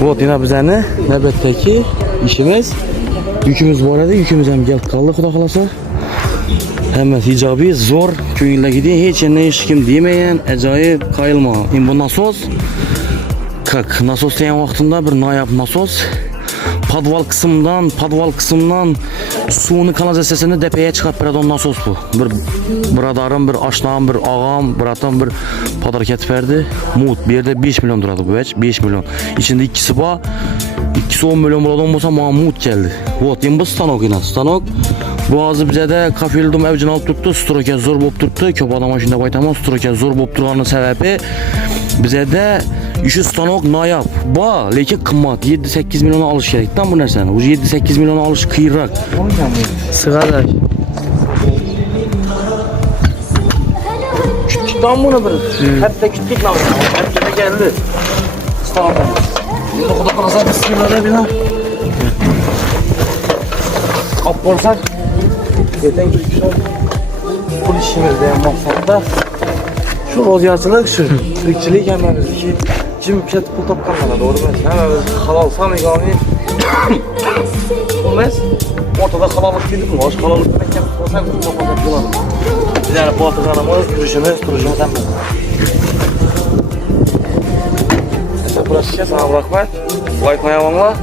Вот yine bizani navbatdagi ishimiz yukimiz bor edi yukimiz ham kelib qoldi xudo xohlasa hammasi ijobiy zo'r ko'ngildagidek hech yana hech kim demagan ajoyib qayilma endi bu nasos как nasos degan vaqtimda bir noyob nasos Padval kısımdan, padval kısımdan suyunu kanalizasiyasını depeye çıkart bir ondan sos bu. Bir bradarım, bir aşnağım, bir ağam, bratım bir padarket verdi. Mut bir yerde 5 milyon duradı bu veç, 5 milyon. İçinde ikisi ba, ikisi 10 milyon buradan olmasa mamut geldi. Vot, bu stanok inan, stanok Boğazı bize də kafildum əvcini alıb tutdu, stroke zor bob tutdu. Köpədə maşında baytamam stroke zor bob durğanın səbəbi bizə də 300 stanok nayab. Ba, lekin qımmat 7-8 milyona alış kerakdan bu nərsəni. Ucu 7-8 milyona alış qıyıraq. Sığadaş. Kütükdən bunu bir. Hmm. Hətta kütük lan. Hətta də gəldi. Stanok. Bu qədər qazan bismillah bina. Qap borsak Zaten küçük Bu işimizde maksatda şu rozyacılık şu. Türkçülük hemimizdeki cim ket pul tapkanlara doğru ben. Hemimiz halal samigani. Bu mes ortada halalık dedik mi? Hoş halalık demek ki sen bu kapatacak bulalım. Biz yani bu atacağımız yürüyüşümüz, duruşumuz hem de. Burası şey sana bırakma. Wi-Fi yamanla.